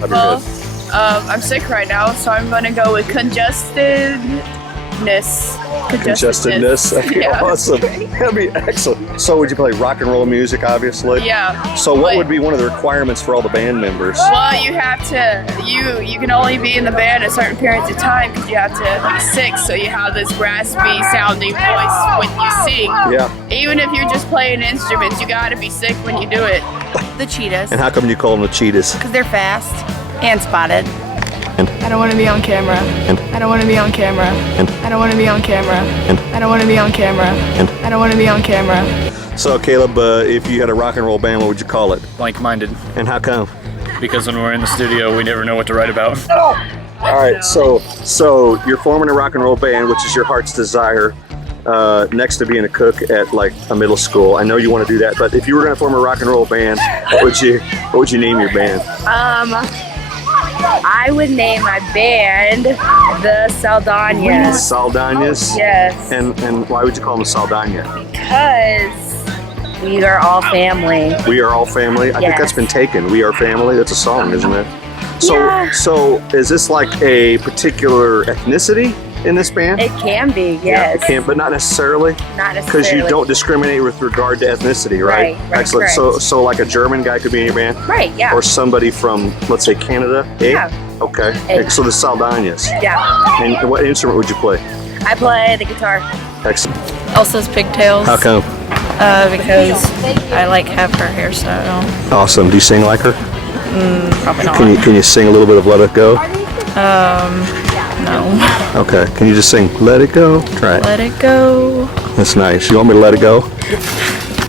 Well, I'm sick right now, so I'm gonna go with congested Congested-ness. Okay, Yeah. awesome. That'd be excellent. So would you play rock and roll music, obviously? Yeah. So what would be one of the requirements for all the band members? Well, you have to, you can only be in the band at certain periods of time because you have to be sick, so you have this raspy sounding voice when you sing. Yeah. Even if you're just playing instruments, you gotta be sick when you do it. The cheetahs. And how come you call them the cheetahs? Because they're fast and spotted. I don't want to be on camera. I don't want to be on camera. I don't want to be on camera. I don't want to be on camera. I don't want to be on camera. So Caleb, if you had a rock and roll band, what would you call it? Blank-minded. And how come? Because when we're in the studio, we never know what to write about. All right, so you're forming a rock and roll band, which is your heart's desire, next to being a cook at like a middle school. I know you want to do that, but if you were going to form a rock and roll band, what would you name your band? I would name my band the Saldanias. Saldanias? Yes. And why would you call them Saldania? Because we are all family. We are all family. I think that's been taken. We are family. That's a song, isn't it? So is this like a particular ethnicity in this band? It can be, yes. Yeah, it can, but not necessarily. Not necessarily. Because you don't discriminate with regard to ethnicity, right? Right, Excellent. correct. So like a German guy could be in your band? Right, yeah. Or somebody from, let's say, Canada? Eh? Yeah. Okay. Eh. So the Saldanias. Yeah. And what instrument would you play? I play the guitar. Excellent. Elsa's pigtails. How come? Because I have her hairstyle. Awesome. Do you sing like her? Probably not. Can you sing a little bit of Let It Go? No. Okay. Can you just sing Let It Go? Try it. Let it go. That's nice. You want me to let it go?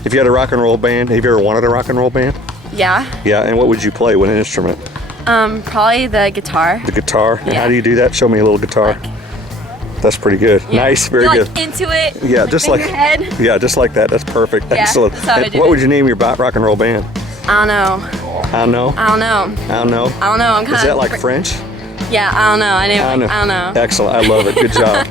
If you had a rock and roll band, have you ever wanted a rock and roll band? Yeah. Yeah. And what would you play? What instrument? Probably the guitar. The guitar. And Yeah. how do you do that? Show me a little guitar. That's pretty good. Yeah. Nice. Very You're, good. into it. Yeah, just in like your head. Yeah, just like that. That's perfect. Yeah, Excellent. that's how I And do what it. would you name your rock and roll band? I don't know. I don't know. I don't know. I don't know. I don't know. I'm kind Is of. that like French? Yeah, I don't know. I don't know. Excellent. I love it. Good job.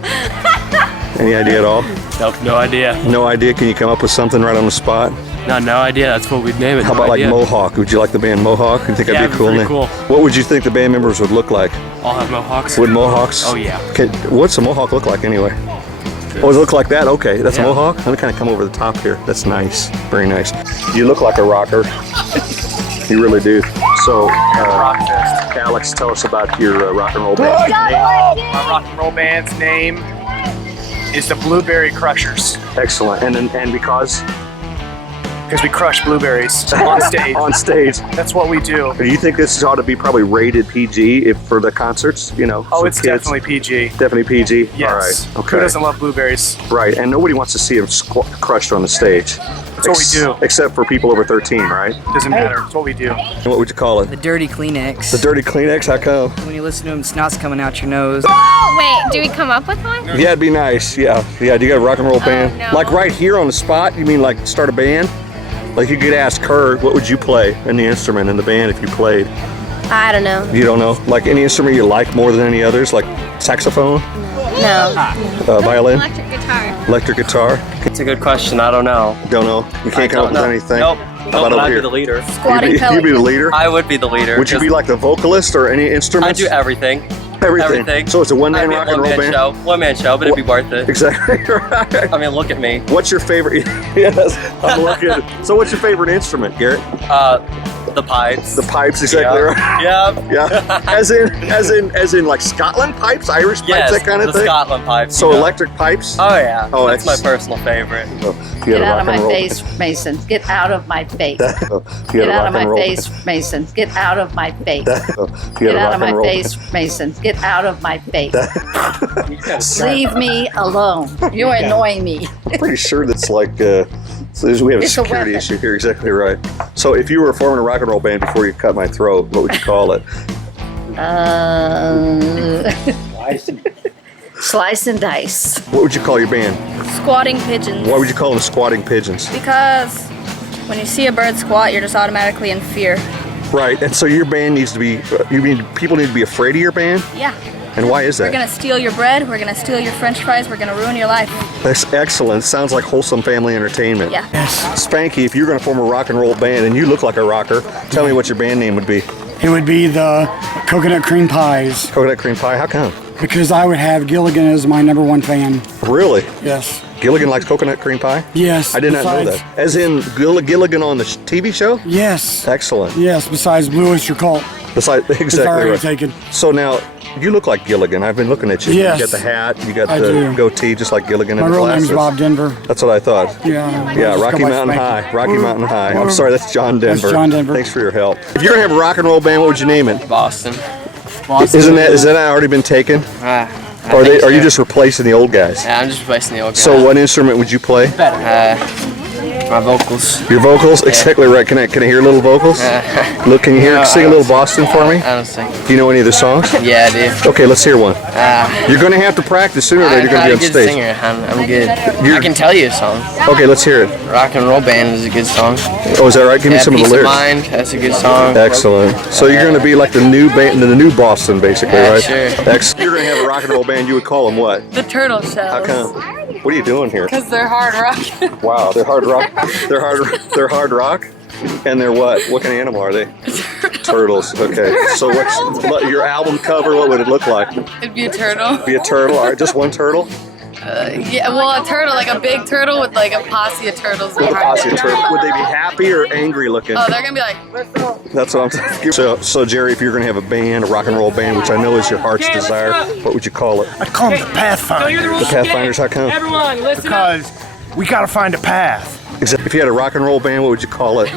Any idea at all? Nope, no idea. No idea. Can you come up with something right on the spot? No idea. That's what we'd name it. How about like Mohawk? Would you like the band Mohawk? You think Yeah, that'd be a cool pretty name? cool. What would you think the band members would look like? All have mohawks. Would Mohawks? Oh, yeah. What's a Mohawk look like anyway? Oh, does it look like that? Okay, that's Yeah. a Mohawk. Let me kind of come over the top here. That's nice. Very nice. You look like a rocker. You really do. So, Alex, tell us about your rock and roll band. My rock and roll band's name is the Blueberry Crushers Excellent. And because? because we crush blueberries on stage. On stage. That's what we do. Do you think this ought to be probably rated PG for the concerts? You know, Oh, for it's kids? definitely PG. Definitely PG? Yes. All right. Okay. Who doesn't love blueberries? Right, and nobody wants to see them crushed on the stage. That's what we do. Except for people over 13, right? Doesn't matter. It's what we do. And what would you call it? The dirty Kleenex. The dirty Kleenex? How come? When you listen to them, snot's coming out your nose. Wait, do we come up with one? Yeah, it'd be nice. Yeah. Yeah, do you got a rock and roll band? no. Like right here on the spot? You mean like start a band? Like you could ask her, what would you play in the instrument in the band if you played? I don't know. You don't know? Like any instrument you like more than any others? Like saxophone? No. Violin? Electric guitar. Electric guitar? It's a good question. I don't know. Don't know? You can't come up with anything? Nope. How about over I'd here? be the leader. Squatting You'd be the leader? I would be the leader. Would you be like the vocalist or any I instruments? do everything. Everything. So it's a one-man I'd be a rock and roll one-man band? show. One-man show, but it'd be worth it. Exactly right. I mean, look at me. What's your favorite? Yes, I'm looking. So what's your favorite instrument, Garrett? The pipes. The pipes, exactly right. Yeah. Yeah. As in like Scotland pipes, Irish pipes, Yes, that kind of the thing? Scotland pipes. So you know. electric pipes? Oh yeah. Oh, that's my that's- personal favorite. Get out of my face, Mason. Get out of my face. Get out of my face, Mason. Get out of my face. Get out of my face, Mason. Get out of my face. Leave me alone. You're annoying me. I'm pretty sure that's like, so we have a It's a security weapon. issue here, exactly right. So if you were forming a rock and roll band before you cut my throat, what would you call it? Slice and dice. What would you call your band? Squatting pigeons. Why would you call them Squatting Pigeons? Because when you see a bird squat, you're just automatically in fear. Right, and so your band needs to be, you mean people need to be afraid of your band? Yeah. And why is We're that? gonna steal your bread. We're gonna steal your French fries. We're gonna ruin your life. That's excellent. Sounds like wholesome family entertainment. Yeah. Spanky, if you're going to form a rock and roll band and you look like a rocker, tell me what your band name would be. It would be the coconut cream pies. Coconut cream pie. How come? Because I would have Gilligan as my #1 fan. Really? Yes. Gilligan likes coconut cream pie? Yes. I did not know that. As in Gilligan on the TV show? Yes. Excellent. Yes, besides Blue Oyster Cult. Besides, exactly already right. taken. So now, you look like Gilligan. I've been looking at you. Yes. You got the hat, you got I the do. goatee, just like Gilligan My and the real glasses. name's Bob Denver. That's what I thought. Yeah. Yeah, Just Rocky go by Mountain Spanky. High. Rocky Mountain High. I'm sorry, that's John Denver. That's John Denver. Thanks for your help. If you're gonna have a rock and roll band, what would you name it? Boston. Is that already been taken? Or are you just replacing the old guys? Yeah, I'm just replacing the old guy. So what instrument would you play? My vocals. Your vocals? Exactly right. Can I hear little vocals? Look, can you hear? Sing a little Boston for me. I don't sing. Do you know any of the songs? Yeah, I do. Okay, let's hear one. You're going to have to practice sooner or later. You're going to be on I'm a good stage. singer. I'm good. I can tell you a song. Okay, let's hear it. Rock and Roll Band is a good song. Oh, is that right? Give me some of the Peace lyrics. of Mind, that's a good song. Excellent. So you're going to be like the new band, the new Boston, basically, Yeah, right? sure. Excellent. You're going to have a rock and roll band. You would call them what? The turtle shells. How come? What are you doing here? Because they're hard rock. Wow, they're hard rock. They're hard rock. And they're what? What kind of animal are they? Turtles. Okay. So what's your album cover? What would it look like? It'd be a turtle. Be a turtle. All right, just one turtle. Yeah, well, a turtle, like a big turtle with like a posse of turtles. With a posse of turtles. Would they be happy or angry looking? Oh, they're gonna be like, let's go. That's what I'm saying. So Jerry, if you're gonna have a band, a rock and roll band, which I know is your heart's desire, what would you call it? I'd call them the Pathfinders. The Pathfinders. How come? Everyone, listen because we gotta find a path. Except if you had a rock and roll band, what would you call it?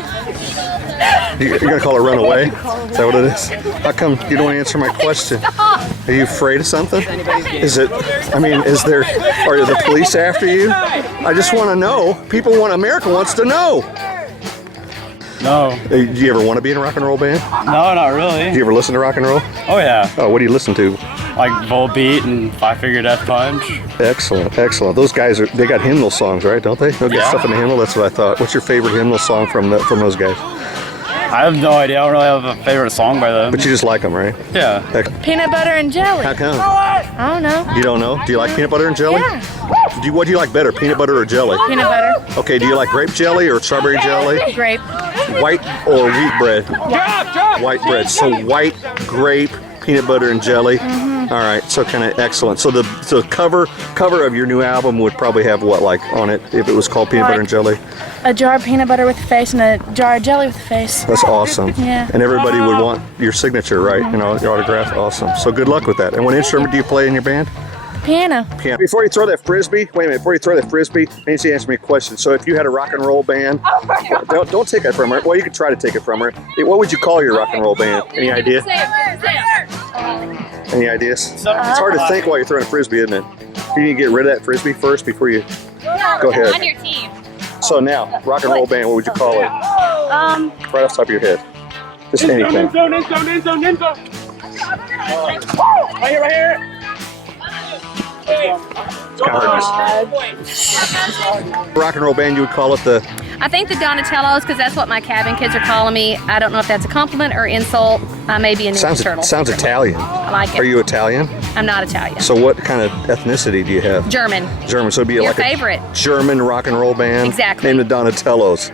You're gonna call it Runaway? Is that what it is? How come you don't answer my question? Are you afraid of something? Is it? I mean, are the police after you? I just want to know. America wants to know. No. Do you ever want to be in a rock and roll band? No, not really. Do you ever listen to rock and roll? Oh yeah. Oh, what do you listen to? Like Volbeat and Five Finger Death Punch. Excellent, excellent. Those guys they got hymnal songs, right? Don't they? They'll get stuff in the hymnal. That's what I thought. What's your favorite hymnal song from those guys? I have no idea. I don't really have a favorite song by them. But you just like them, right? Yeah. peanut butter and jelly. How come? I don't know. You don't know? Do you like peanut butter and jelly? Yeah. What do you like better, peanut butter or jelly? Peanut butter. Okay, do you like grape jelly or strawberry jelly? Grape. White or wheat bread? White bread. So white, grape, peanut butter and jelly. All right, so kind of excellent. So the cover of your new album would probably have what like on it if it was called peanut butter and jelly? A jar of peanut butter with a face and a jar of jelly with a face. That's awesome. Yeah. And everybody would want your signature, right? You know, your autograph. Awesome. So good luck with that. And what instrument do you play in your band? Piano. Piano. Before you throw that frisbee, wait a minute. Before you throw that frisbee, I need you to answer me a question. So if you had a rock and roll band, don't take it from her. Well, you could try to take it from her. What would you call your rock and roll band? Any idea? Any ideas? It's hard to think while you're throwing a frisbee, isn't it? You need to get rid of that frisbee first before you go ahead. On your team. So now, rock and roll band, what would you call it? Right off the top of your head. Just anything. Right here. Rock and roll band, you would call it the... I think the Donatellos, because that's what my cabin kids are calling me. I don't know if that's a compliment or insult. I may be a Ninja Turtle. Sounds Italian. I like it. Are you Italian? I'm not Italian. So what kind of ethnicity do you have? German. German. So it'd be Your like favorite. a German rock and roll band. Exactly. Named the Donatellos.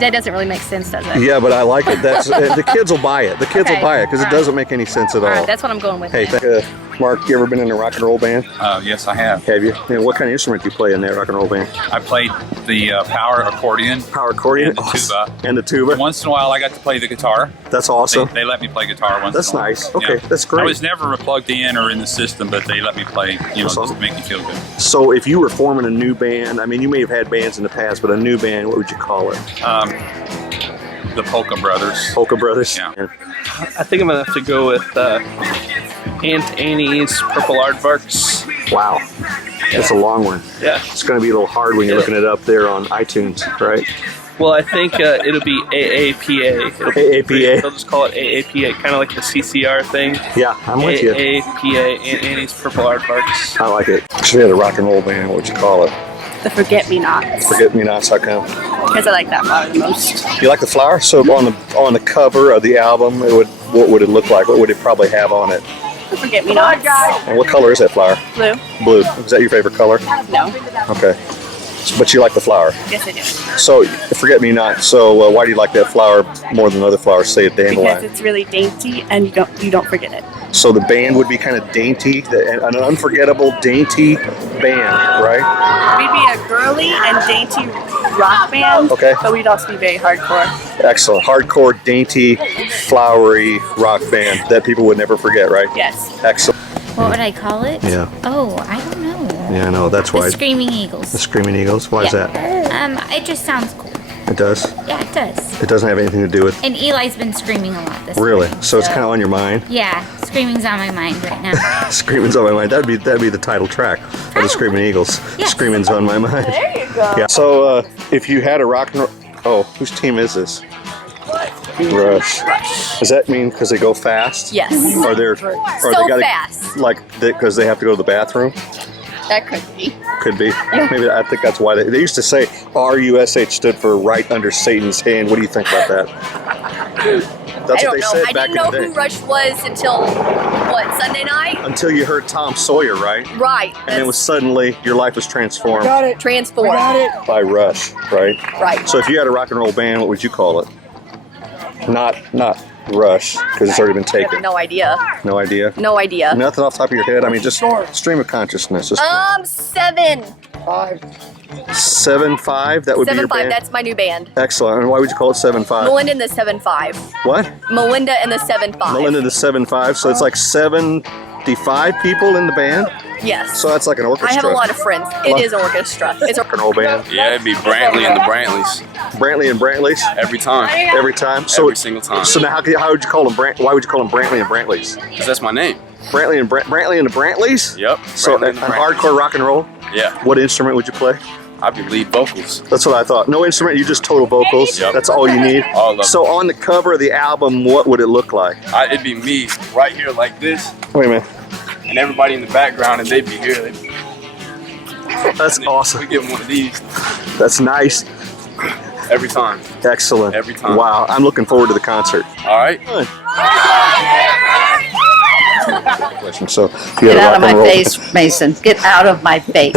That doesn't really make sense, does it? Yeah, but I like it. That's the kids will buy it. The kids will buy it because it doesn't make any sense at all. All right, that's what I'm going with. Hey, Mark, you ever been in a rock and roll band? Yes, I have. Have you? And what kind of instrument do you play in that rock and roll band? I played the power accordion. Power accordion? And the tuba. And the tuba? Once in a while, I got to play the guitar. That's awesome. They let me play guitar once That's in a while. nice. Okay, that's great. I was never plugged in or in the system, but they let me play, just to make me feel good. So if you were forming a new band, I mean, you may have had bands in the past, but a new band, what would you call it? The Polka Brothers. Polka Brothers? Yeah. I think I'm going to have to go with Aunt Annie's Purple Aardvarks. Wow. That's a long one. Yeah. It's going to be a little hard when you're looking it up there on iTunes, right? Well, I think it'll be AAPA. AAPA? They'll just call it AAPA, kind of like the CCR thing. Yeah, I'm with you. AAPA, Aunt Annie's Purple Aardvarks. I like it. If you had a rock and roll band, what would you call it? The Forget-Me-Nots. Forget-Me-Nots, how come? Because I like that flower the most. You like the flower? So on the cover of the album, what would it look like? What would it probably have on it? The Forget-Me-Nots. And what color is that flower? Blue. Blue. Is that your favorite color? No. Okay. But you like the flower. Yes, I do. So, forget-me-not. So, why do you like that flower more than other flowers? Say a dandelion. Because it's really dainty and you don't forget it. So the band would be kind of dainty, an unforgettable, dainty band, right? We'd be a girly and dainty rock band, Okay. but we'd also be very hardcore. Excellent. Hardcore, dainty, flowery rock band that people would never forget, right? Yes. Excellent. What would I call it? Yeah. Oh, I don't know. Yeah, I know. That's why. The Screaming Eagles. The Screaming Eagles? Why is that? It just sounds cool. It does? Yeah, it does. It doesn't have anything to do with... And Eli's been screaming a lot this Really? morning, So it's kind of on your mind? Yeah, screaming's on my mind right now. Screaming's on my mind. That'd be the title track of the Screaming Eagles. Yes. Screaming's on my mind. There you go. Yeah. So if you had a rock and roll... Oh, whose team is this? Rush. Does that mean because they go fast? Yes. Are they fast. Like because they have to go to the bathroom? That could be. Could be. Maybe I think that's why they used to say RUSH stood for right under Satan's hand. What do you think about that? That's what they said back in the day. I didn't know who Rush was until Sunday night? Until you heard Tom Sawyer, right? Right. And then suddenly your life was transformed. Got it. Transformed. Got it. By Rush, right? Right. So if you had a rock and roll band, what would you call it? Not Rush, because it's already been I have taken. no idea. No idea? No idea. Nothing off the top of your head? I mean, just stream of consciousness. Just 7. 7-5, that would be your 7-5, band? that's my new band. Excellent. And why would you call it 7-5? Melinda and the 7-5. What? Melinda and the 7-5. Melinda the 7-5, so it's like 75 people in the band? Yes. So that's like an orchestra. I have a lot of friends. It is an orchestra. It's a rock and roll band. Yeah, it'd be Brantley and the Brantleys. Brantley and Brantleys? Every time. Every time? So, Every single time. So now how would you call them why would you call them Brantley and Brantleys? Because that's my name. Brantley and the Brantleys? Yep. So Brantley and the Brantleys. hardcore rock and roll? Yeah. What instrument would you play? I'd be lead vocals. That's what I thought. No instrument, you just total vocals? Yep. That's all you need? All of them. So on the cover of the album, what would it look like? It'd be me right here like this, Wait a minute. and everybody in the background, and they'd be here. That's awesome. We give them one of these That's nice. every time. Excellent. Every time. Wow, I'm looking forward to the concert. All right. Good. So, if you Get had a out of rock and my roll- face, Mason. Get out of my face.